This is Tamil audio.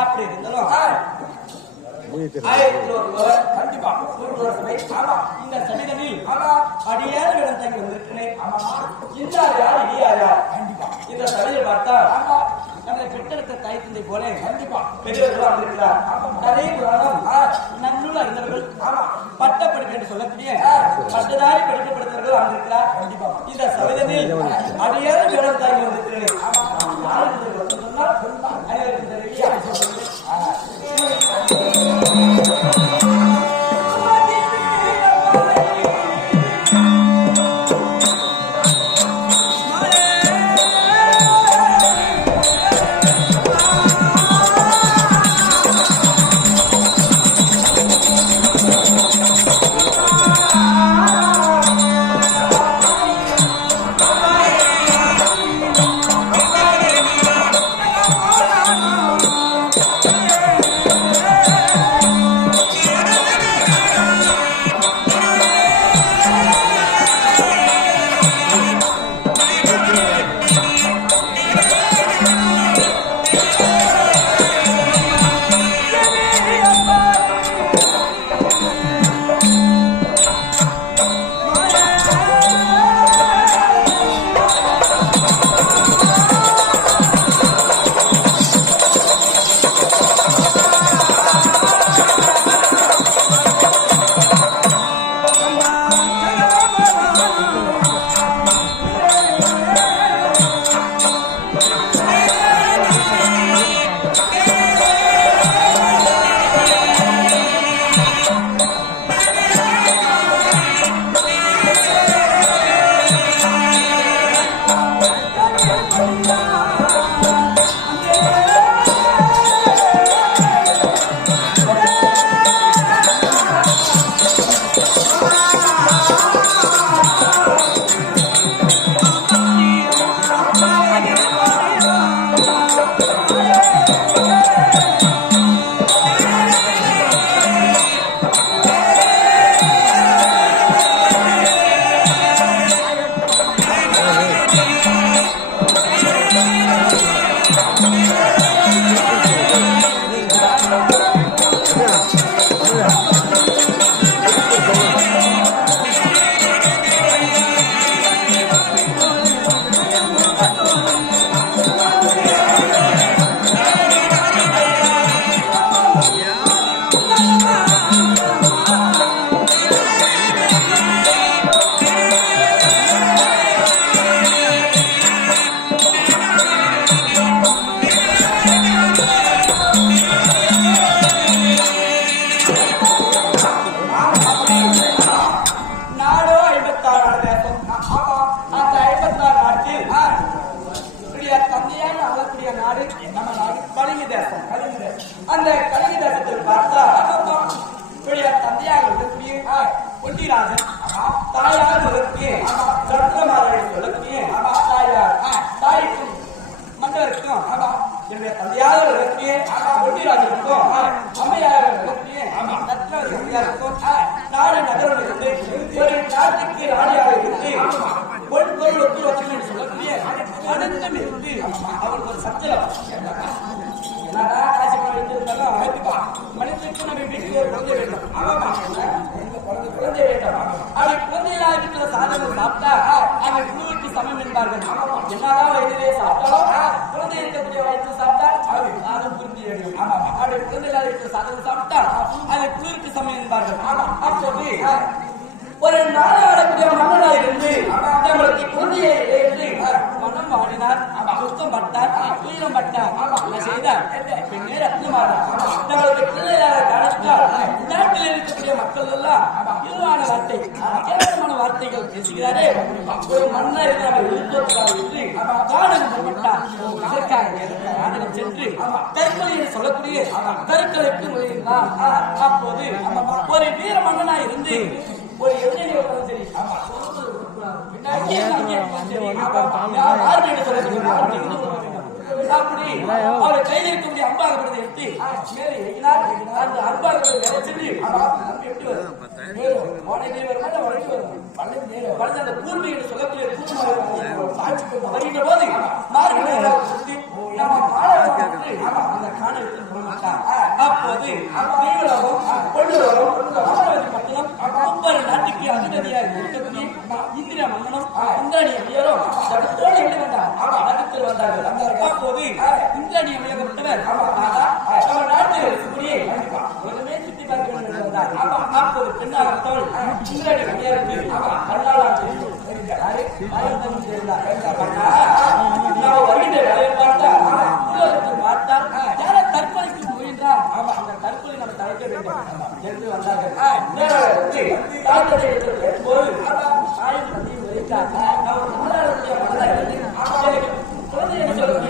அப்படி இருந்தாலும் கண்டிப்பா இந்த சமீதனில் அடியார் இடம் தங்கி வந்திருக்கிறேன். இந்த சபையை பார்த்தா நம்மை பெற்றெடுத்த தாய் தந்தை போல கண்டிப்பா பெரியவர்களா வந்திருக்கிறார். அதே புராணம் நன்னுள்ள அறிஞர்கள் பட்டப்படிப்பு என்று சொல்லக்கூடிய பட்டதாரி படிக்கப்படுத்தவர்கள் வந்திருக்கிறார். கண்டிப்பா இந்த சமீதனில் அடியார் இடம் தங்கி வந்திருக்கிறேன். ஈராஜனுக்கும் அம்மையாக நாடு நகரம் இருந்து ஒரு நாட்டுக்கு ராணியாக இருந்து பொன் பொருள் ஒத்து வச்சு சொல்லக்கூடிய அனைத்தும் இருந்து அவருக்கு ஒரு சச்சலம் என்னடா காசு பணம் இருந்தாலும் மனிதனுக்கு நம்ம வீட்டுக்கு ஒரு குழந்தை வேண்டும் குழந்தை வேண்டும் அப்படி குழந்தைகளாக இருக்கிற சாதனை சாப்பிட்டா அவன் குழுவுக்கு சமம் என்பார்கள் என்னதான் வயதிலே சாப்பிட்டாலும் குழந்தை இருக்கக்கூடிய வயசு சாப்பிட்டா அது புரிஞ்சு வேண்டும் அப்படி குழந்தைகளாக இருக்கிற சாதனை சாப்பிட்டா அவன் குழுவுக்கு சமம் என்பார்கள் அப்போது ஒரு நாடு ஆடக்கூடிய மன்னனாக இருந்து நம்மளுக்கு குழந்தையை ஏற்று மனம் ஆடினார் சுத்தம் பட்டார் துயரம் பட்டார் என்ன செய்தார் பின்னே ரத்னமானார் நம்மளுக்கு குழந்தையாக கணக்கால் நாட்டில் இருக்கக்கூடிய மக்கள் எல்லாம் இதுவான வார்த்தை கேவலமான வார்த்தைகள் பேசுகிறாரே ஒரு மன்னர் அவர் இருப்பதற்காக என்று காரணம் பட்டார் அதற்கு சென்று கற்கொலையை சொல்லக்கூடிய கற்கொலைக்கு நுழைந்தார் அப்போது ஒரு வீர மன்னனாக இருந்து ஒரு எதிரியை சரி அப்படி அவரை கையில் இருக்கக்கூடிய அம்பாகப்படுத்த எடுத்து மேலே எங்கினார் அந்த அம்பாகப்படுத்த வேலை செஞ்சு எப்படி வரும் அந்த பூர்வீக என்று சொல்லக்கூடிய வருகின்ற போது அந்த காணலுக்கு போகமாட்டார் அப்போது பட்டணம் ஒவ்வொரு நாட்டுக்கு அதிபதியாக இருக்கக்கூடிய இந்திர மன்னனும் இந்திராணி அம்மையாரும் தோழி எப்படி வந்தார் நகரத்தில் வந்தார்கள் அப்போது இந்திராணி அம்மையாக விட்டவர் நம்ம நாட்டில் இருக்கக்கூடிய ஒருமே சுத்தி பார்க்க வேண்டும் வந்தார் அப்போது பெண்ணாக விட்டவள் இந்திராணி அம்மையாருக்கு கண்ணாளாக வருகின்ற வேலையை பார்த்தால் யார தற்கொலைக்கு முயன்றார் அந்த தற்கொலை நம்ம தவிர்க்க வேண்டும் என்று வந்தார்கள் குழந்தை என்ன சொல்லுங்க